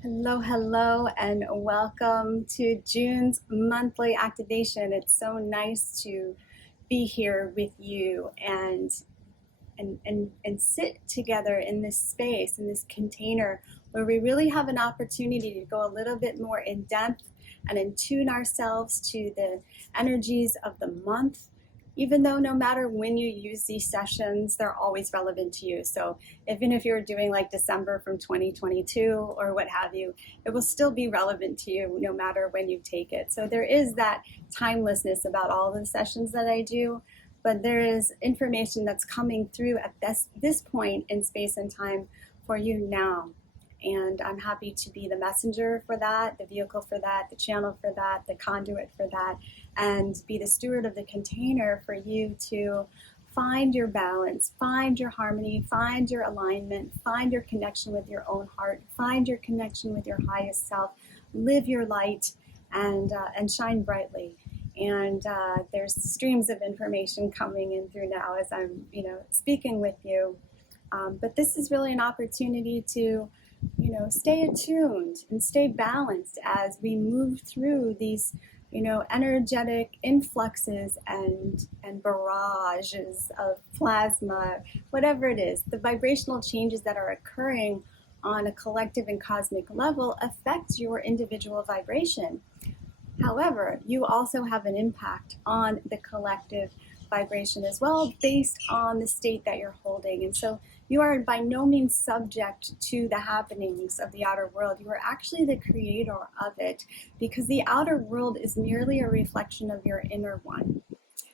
Hello, hello, and welcome to June's monthly activation. It's so nice to be here with you and sit together in this space, in this container, where we really have an opportunity to go a little bit more in depth and attune ourselves to the energies of the month, even though no matter when you use these sessions, they're always relevant to you. So even if you're doing like December from 2022 or what have you, it will still be relevant to you no matter when you take it. So there is that timelessness about all the sessions that I do, but there is information that's coming through at this point in space and time for you now. And I'm happy to be the messenger for that, the vehicle for that, the channel for that, the conduit for that, and be the steward of the container for you to find your balance, find your harmony, find your alignment, find your connection with your own heart, find your connection with your highest self, live your light, and shine brightly. And there's streams of information coming in through now as I'm, speaking with you. But this is really an opportunity to, stay attuned and stay balanced as we move through these, energetic influxes and barrages of plasma, whatever it is. The vibrational changes that are occurring on a collective and cosmic level affect your individual vibration. However, you also have an impact on the collective vibration as well, based on the state that you're holding. And so you are by no means subject to the happenings of the outer world. You are actually the creator of it, because the outer world is merely a reflection of your inner one.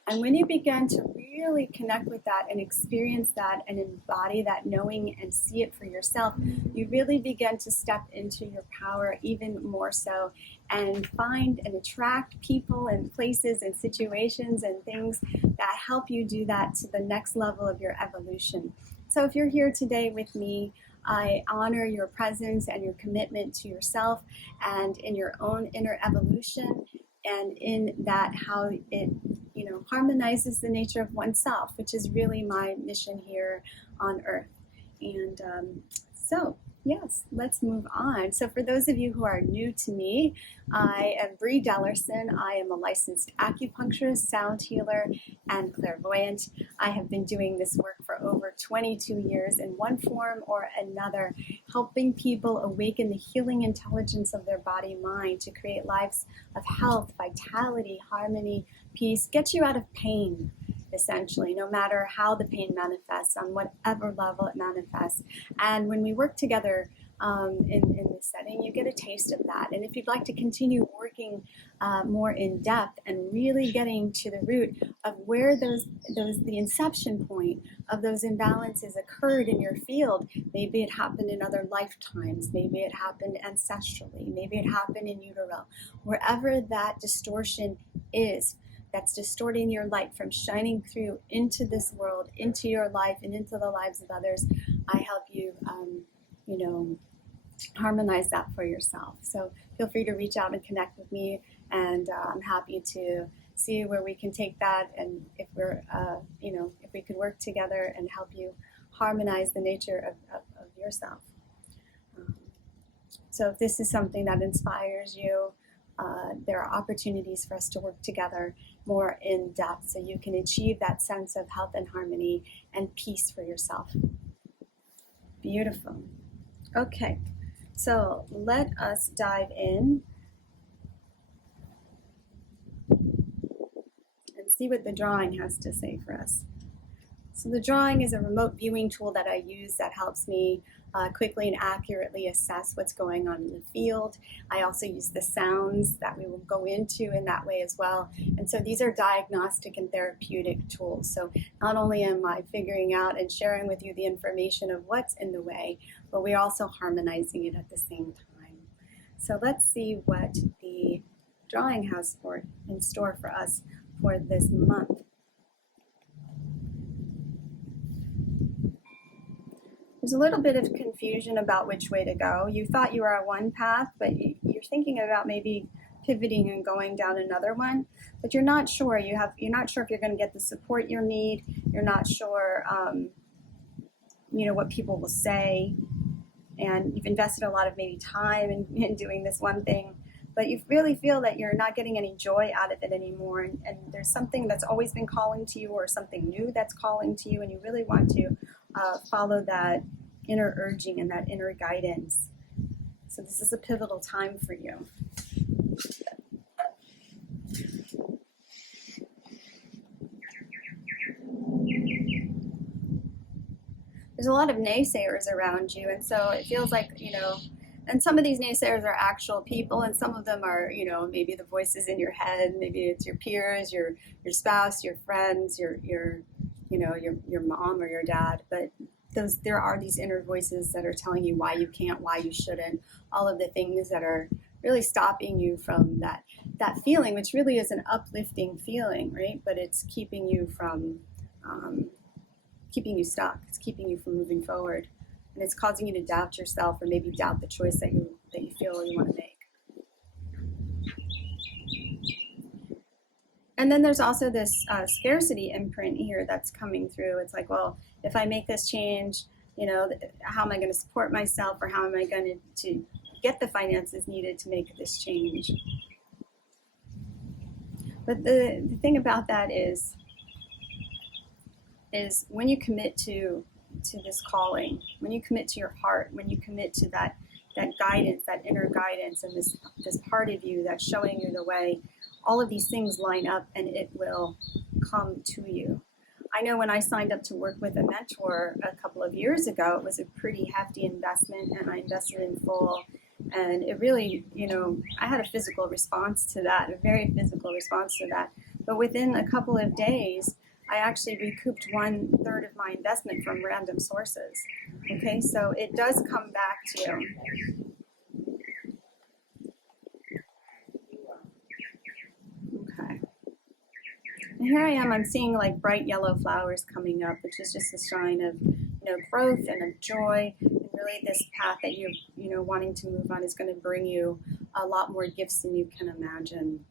And when you begin to really connect with that and experience that and embody that knowing and see it for yourself, you really begin to step into your power even more so, and find and attract people and places and situations and things that help you do that to the next level of your evolution. So if you're here today with me, I honor your presence and your commitment to yourself and in your own inner evolution, and in that how it harmonizes the nature of oneself, which is really my mission here on earth. And so yes, let's move on. So for those of you who are new to me, I am Bree Dellerson. I am a licensed acupuncturist, sound healer, and clairvoyant. I have been doing this work for over 22 years in one form or another, helping people awaken the healing intelligence of their body-mind to create lives of health, vitality, harmony, peace, get you out of pain, essentially, no matter how the pain manifests, on whatever level it manifests. And when we work together in this setting, you get a taste of that. And if you'd like to continue working more in depth and really getting to the root of where the inception point of those imbalances occurred in your field, maybe it happened in other lifetimes, maybe it happened ancestrally, maybe it happened in utero, wherever that distortion is, that's distorting your light from shining through into this world, into your life, and into the lives of others, I help you, harmonize that for yourself. So feel free to reach out and connect with me, and I'm happy to see where we can take that, and if we're, if we could work together and help you harmonize the nature of yourself. So if this is something that inspires you, there are opportunities for us to work together more in depth so you can achieve that sense of health and harmony and peace for yourself. Beautiful. Okay, so let us dive in and see what the drawing has to say for us. So the drawing is a remote viewing tool that I use that helps me quickly and accurately assess what's going on in the field. I also use the sounds that we will go into in that way as well. And so these are diagnostic and therapeutic tools. So not only am I figuring out and sharing with you the information of what's in the way, but we're also harmonizing it at the same time. So let's see what the drawing has in store for us for this month. There's a little bit of confusion about which way to go. You thought you were on one path, but you're thinking about maybe pivoting and going down another one, but you're not sure. You're not sure if you're going to get the support you need. You're not sure, what people will say. and you've invested a lot of maybe time in doing this one thing, but you really feel that you're not getting any joy out of it anymore, and there's something that's always been calling to you, or something new that's calling to you, and you really want to follow that inner urging and that inner guidance. So this is a pivotal time for you. There's a lot of naysayers around you, and so it feels like, and some of these naysayers are actual people, and some of them are, maybe the voices in your head, maybe it's your peers, your spouse, your friends, your mom or your dad, but there are these inner voices that are telling you why you can't, why you shouldn't, all of the things that are really stopping you from that feeling, which really is an uplifting feeling, right? But it's keeping you from keeping you stuck. It's keeping you from moving forward, and it's causing you to doubt yourself, or maybe doubt the choice that you feel you want to make. And then there's also this scarcity imprint here that's coming through. It's like, well, if I make this change, how am I going to support myself, or how am I going to get the finances needed to make this change? But the thing about that is when you commit to this calling, when you commit to your heart, when you commit to that guidance, that inner guidance, and this part of you that's showing you the way, all of these things line up and it will come to you. I know when I signed up to work with a mentor a couple of years ago, it was a pretty hefty investment, and I invested in full. And it really, I had a physical response to that, a very physical response to that. But within a couple of days, I actually recouped 1/3 of my investment from random sources. Okay, so it does come back to you. Okay. And here I am, I'm seeing like bright yellow flowers coming up, which is just a sign of, growth and of joy. And really this path that you're, wanting to move on is going to bring you a lot more gifts than you can imagine.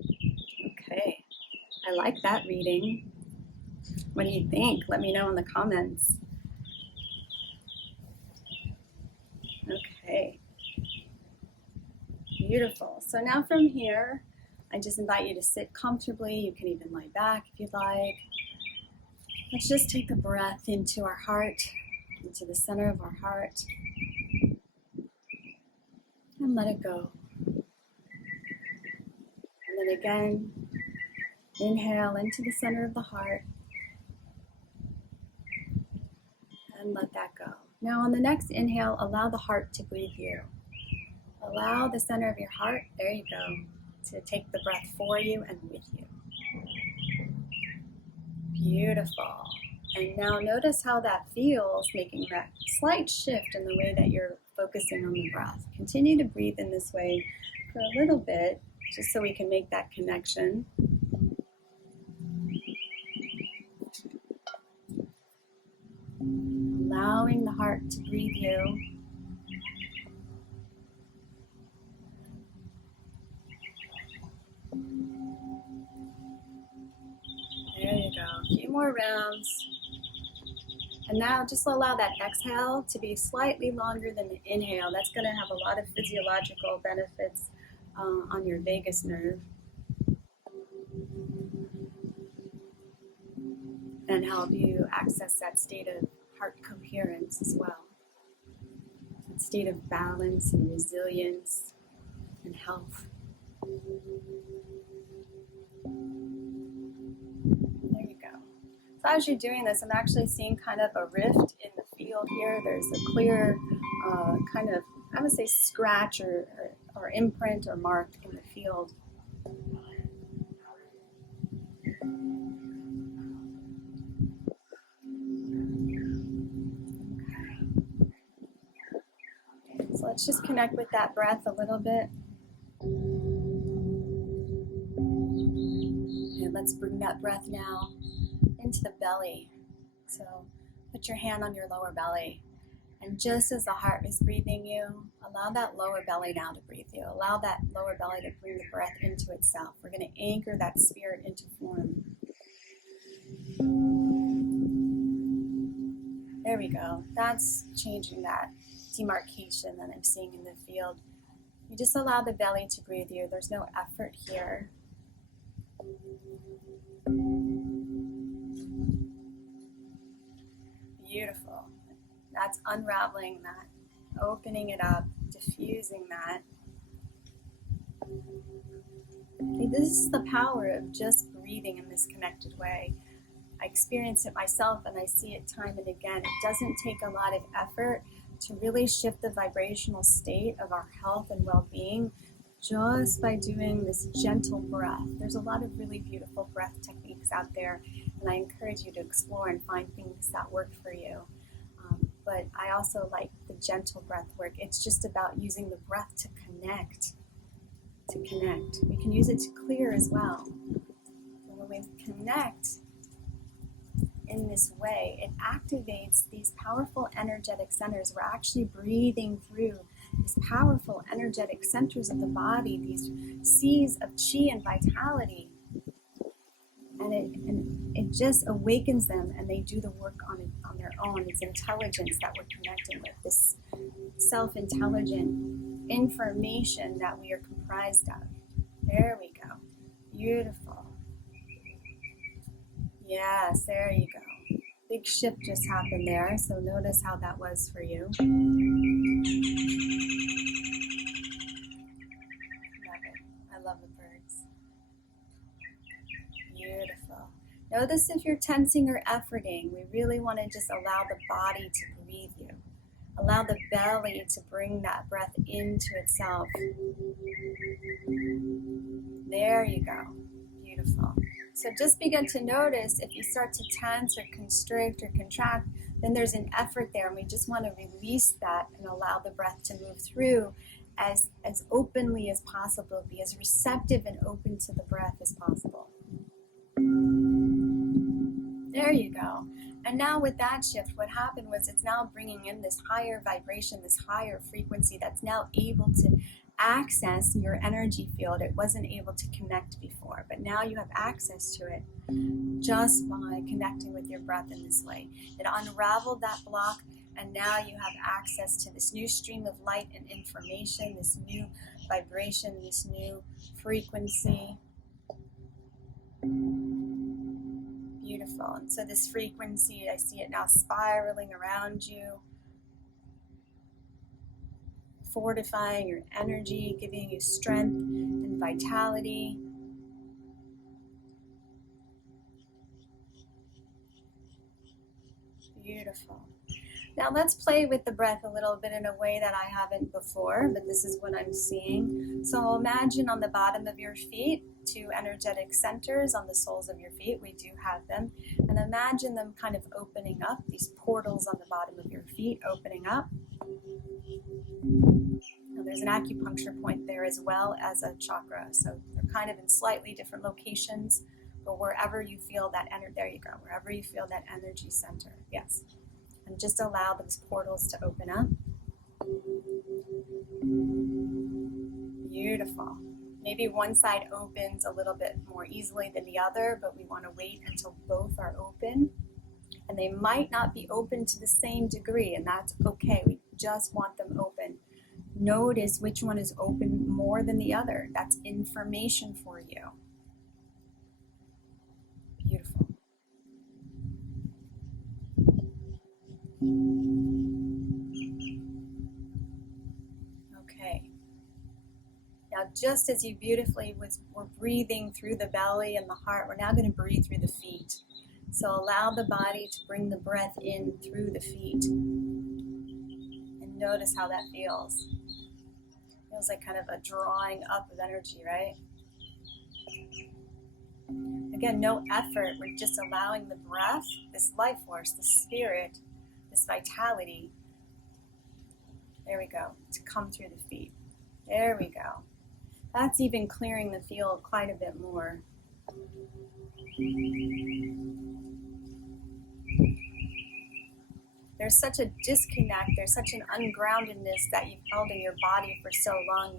Okay. I like that reading. What do you think? Let me know in the comments. Okay. Beautiful. So now from here, I just invite you to sit comfortably. You can even lie back if you'd like. Let's just take a breath into our heart, into the center of our heart, and let it go. And then again, inhale into the center of the heart, and let that go. Now on the next inhale, allow the heart to breathe you. Allow the center of your heart, there you go, to take the breath for you and with you. Beautiful. And now notice how that feels, making that slight shift in the way that you're focusing on the breath. Continue to breathe in this way for a little bit, just so we can make that connection. Allowing the heart to breathe you. There you go. A few more rounds. And now just allow that exhale to be slightly longer than the inhale. That's going to have a lot of physiological benefits on your vagus nerve. And help you access that state of heart coherence as well. That state of balance and resilience and health. There you go. So as you're doing this, I'm actually seeing kind of a rift in the field here. There's a clear kind of, I would say, scratch or imprint or mark in the field. So let's just connect with that breath a little bit. And let's bring that breath now into the belly. So put your hand on your lower belly. And just as the heart is breathing you, allow that lower belly now to breathe you. Allow that lower belly to bring the breath into itself. We're going to anchor that spirit into form. There There we go. That's changing that demarcation that I'm seeing in the field. You just allow the belly to breathe here. There's no effort here. Beautiful. That's unraveling that, opening it up, diffusing that. Okay, this is the power of just breathing in this connected way. I experience it myself and I see it time and again. It doesn't take a lot of effort to really shift the vibrational state of our health and well-being just by doing this gentle breath. There's a lot of really beautiful breath techniques out there, and I encourage you to explore and find things that work for you. But I also like the gentle breath work. It's just about using the breath to connect. We can use it to clear as well. And when we connect in this way, it activates these powerful energetic centers. We're actually breathing through these powerful energetic centers of the body, these seas of chi and vitality. And it just awakens them, and they do the work on their own. It's intelligence that we're connecting with, this self-intelligent information that we are comprised of. There we go. Beautiful. Yes, there you go. Big shift just happened there, so notice how that was for you. Love it. I love the birds. Beautiful. Notice if you're tensing or efforting. We really want to just allow the body to breathe you. Allow the belly to bring that breath into itself. There you go. Beautiful. So just begin to notice if you start to tense or constrict or contract, then there's an effort there, and we just want to release that and allow the breath to move through as openly as possible, be as receptive and open to the breath as possible. There you go. And now with that shift, what happened was it's now bringing in this higher vibration, this higher frequency that's now able to access your energy field. It wasn't able to connect before, but now you have access to it just by connecting with your breath in this way. It unraveled that block, and now you have access to this new stream of light and information, this new vibration, this new frequency. Beautiful. And so this frequency, I see it now spiraling around you, fortifying your energy, giving you strength and vitality. Beautiful. Now let's play with the breath a little bit in a way that I haven't before, but this is what I'm seeing. So imagine on the bottom of your feet, 2 energetic centers on the soles of your feet. We do have them. And imagine them kind of opening up, these portals on the bottom of your feet opening up. Now there's an acupuncture point there as well as a chakra. So they're kind of in slightly different locations, but wherever you feel that energy, there you go, wherever you feel that energy center. Yes. And just allow those portals to open up. Beautiful. Maybe one side opens a little bit more easily than the other, but we want to wait until both are open. And they might not be open to the same degree, and that's okay. We just want them open. Notice which one is open more than the other. That's information for you. Beautiful. Okay. Now, just as you beautifully were breathing through the belly and the heart, we're now going to breathe through the feet. So allow the body to bring the breath in through the feet. And notice how that feels. Feels like kind of a drawing up of energy, right? Again, no effort. We're just allowing the breath, this life force, this spirit, this vitality, there we go, to come through the feet. There we go. That's even clearing the field quite a bit more. There's such a disconnect, there's such an ungroundedness that you've held in your body for so long.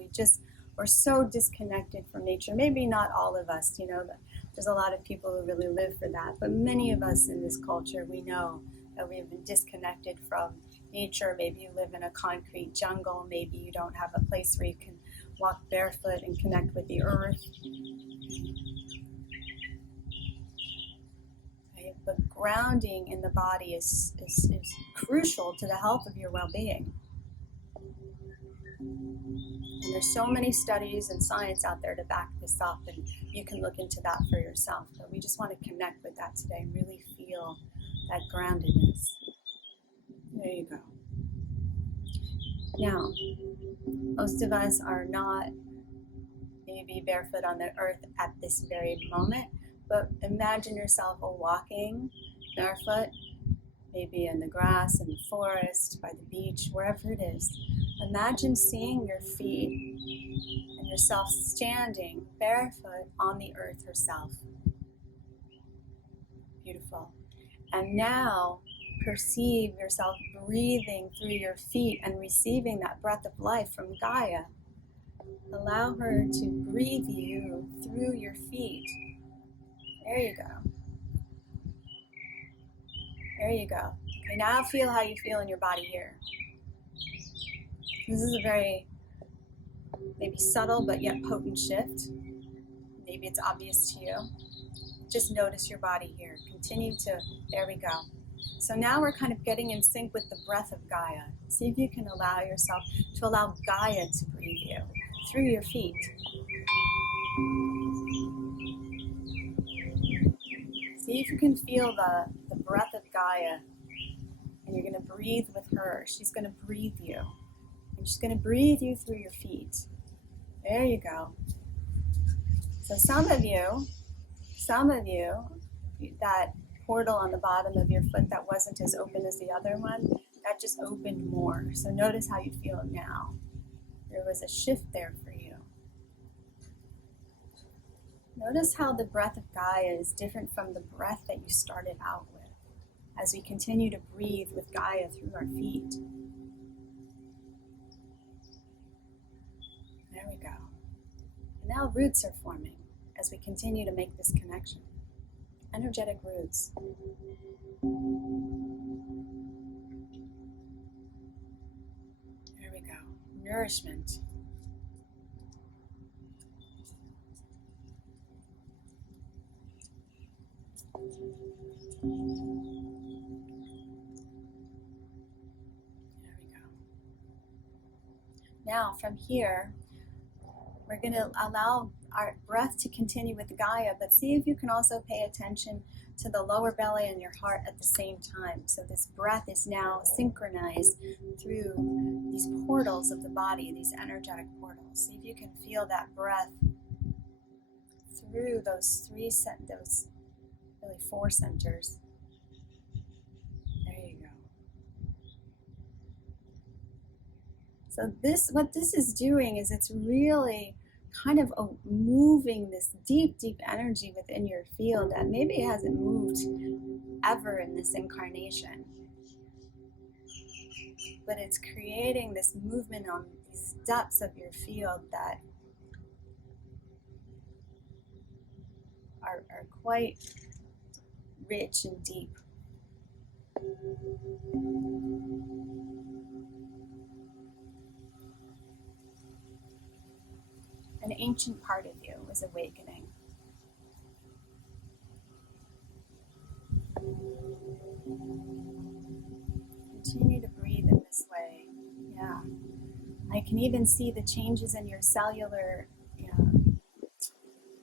We're so disconnected from nature. Maybe not all of us, there's a lot of people who really live for that, but many of us in this culture, we know that we've been disconnected from nature. Maybe you live in a concrete jungle. Maybe you don't have a place where you can walk barefoot and connect with the earth. Okay, but grounding in the body is crucial to the health of your well-being. And there's so many studies and science out there to back this up, and you can look into that for yourself. But we just want to connect with that today and really feel that groundedness. There you go. Now, most of us are not maybe barefoot on the earth at this very moment, but imagine yourself walking barefoot, maybe in the grass, in the forest, by the beach, wherever it is. Imagine seeing your feet and yourself standing barefoot on the earth herself. Beautiful. And now perceive yourself breathing through your feet and receiving that breath of life from Gaia. Allow her to breathe you through your feet. There you go. There you go. Okay, now feel how you feel in your body here. This is a very maybe subtle but yet potent shift. Maybe it's obvious to you. Just notice your body here. Continue to, there we go. So now we're kind of getting in sync with the breath of Gaia. See if you can allow yourself to allow Gaia to breathe you through your feet. See if you can feel the breath of Gaia, and you're going to breathe with her. She's going to breathe you, and she's going to breathe you through your feet. There you go. So some of you, that portal on the bottom of your foot that wasn't as open as the other one, that just opened more. So notice how you feel now. There was a shift there for you. Notice how the breath of Gaia is different from the breath that you started out with as we continue to breathe with Gaia through our feet. There we go. And now roots are forming as we continue to make this connection. Energetic roots. There we go. Nourishment. There we go. Now from here, we're going to allow our breath to continue with Gaia, but see if you can also pay attention to the lower belly and your heart at the same time. So this breath is now synchronized through these portals of the body, these energetic portals. See if you can feel that breath through those really 4 centers. There you go. So what this is doing is it's really kind of moving this deep, deep energy within your field that maybe it hasn't moved ever in this incarnation. But it's creating this movement on these depths of your field that are quite rich and deep. An ancient part of you is awakening. Continue to breathe in this way. Yeah. I can even see the changes in your cellular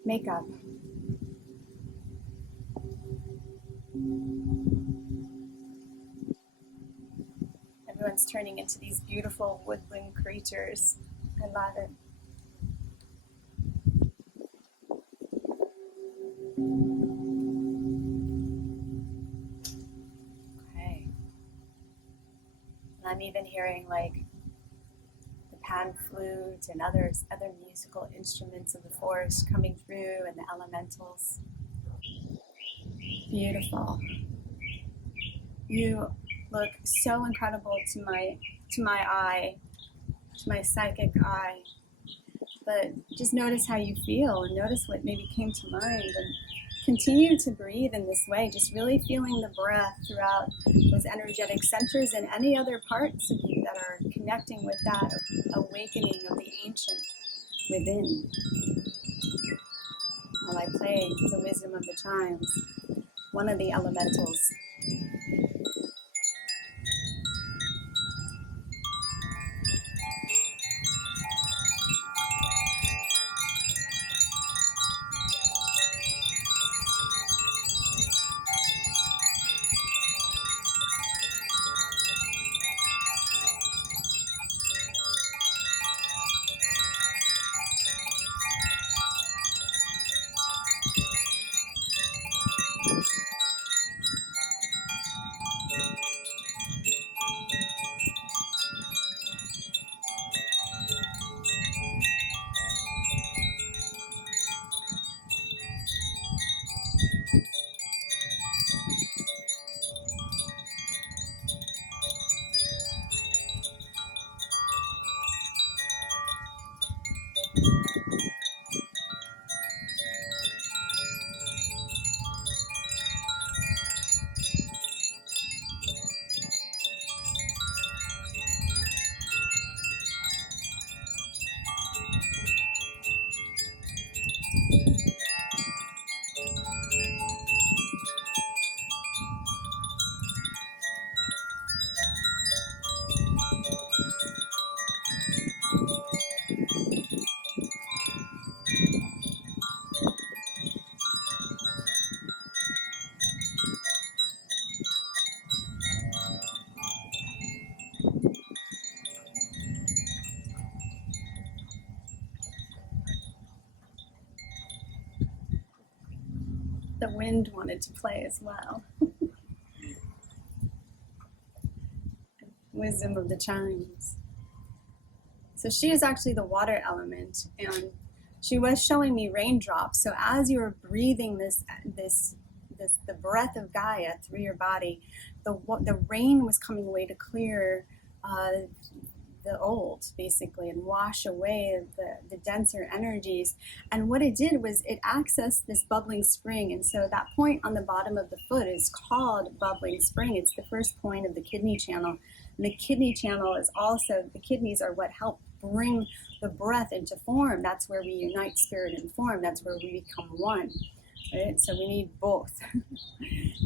makeup. Everyone's turning into these beautiful woodland creatures. I love it. Okay. And I'm even hearing like the pan flute and other musical instruments of the forest coming through, and the elementals. Beautiful. You look so incredible to my eye, to my psychic eye. But just notice how you feel, and notice what maybe came to mind, and continue to breathe in this way, just really feeling the breath throughout those energetic centers and any other parts of you that are connecting with that awakening of the ancient within. While I play the wisdom of the chimes, one of the elementals. The wind wanted to play as well. Wisdom of the chimes. So she is actually the water element, and she was showing me raindrops. So as you were breathing the breath of Gaia through your body, the rain was coming away to clear the old, basically, and wash away the denser energies. And what it did was it accessed this bubbling spring. And so that point on the bottom of the foot is called bubbling spring. It's the first point of the kidney channel. And the kidney channel is also, the kidneys are what help bring the breath into form. That's where we unite spirit and form. That's where we become one. Right? So we need both.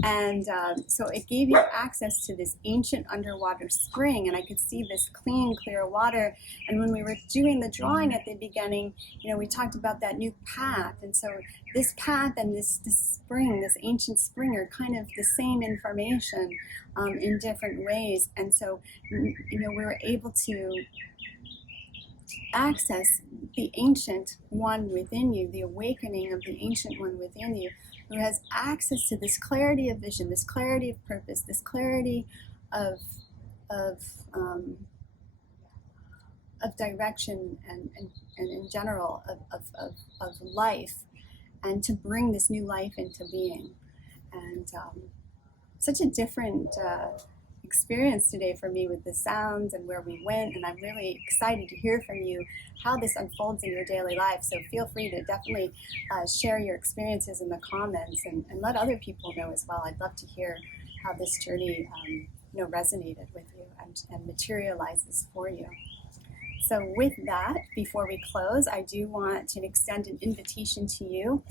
And so it gave you access to this ancient underwater spring, and I could see this clean, clear water. And when we were doing the drawing at the beginning, we talked about that new path. And so this path and this spring, this ancient spring, are kind of the same information in different ways. And so, we were able to access the ancient one within you, the awakening of the ancient one within you, who has access to this clarity of vision, this clarity of purpose, this clarity of direction and in general of life, and to bring this new life into being. And such a different experience today for me with the sounds and where we went, and I'm really excited to hear from you how this unfolds in your daily life. So feel free to definitely share your experiences in the comments, and let other people know as well. I'd love to hear how this journey resonated with you and materializes for you. So with that, before we close, I do want to extend an invitation to you.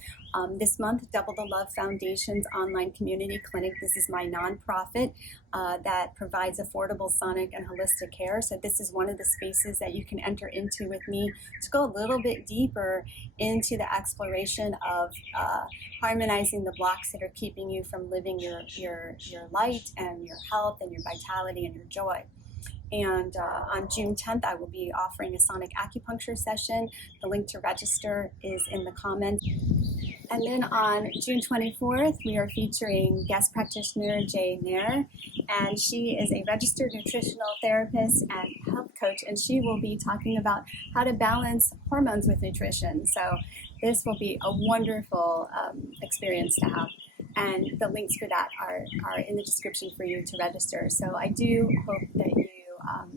This month, Double the Love Foundation's online community clinic. This is my nonprofit that provides affordable sonic and holistic care. So this is one of the spaces that you can enter into with me to go a little bit deeper into the exploration of harmonizing the blocks that are keeping you from living your light and your health and your vitality and your joy. And on June 10th, I will be offering a sonic acupuncture session. The link to register is in the comments. And then on June 24th, we are featuring guest practitioner Jay Nair, and she is a registered nutritional therapist and health coach, and she will be talking about how to balance hormones with nutrition. So this will be a wonderful experience to have. And the links for that are in the description for you to register. So I do hope that you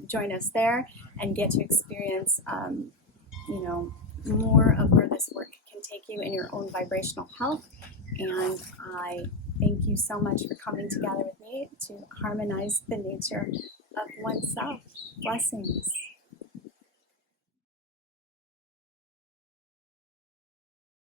join us there and get to experience, more of where this work can take you in your own vibrational health And I thank you so much for coming together with me to harmonize the nature of oneself. Blessings.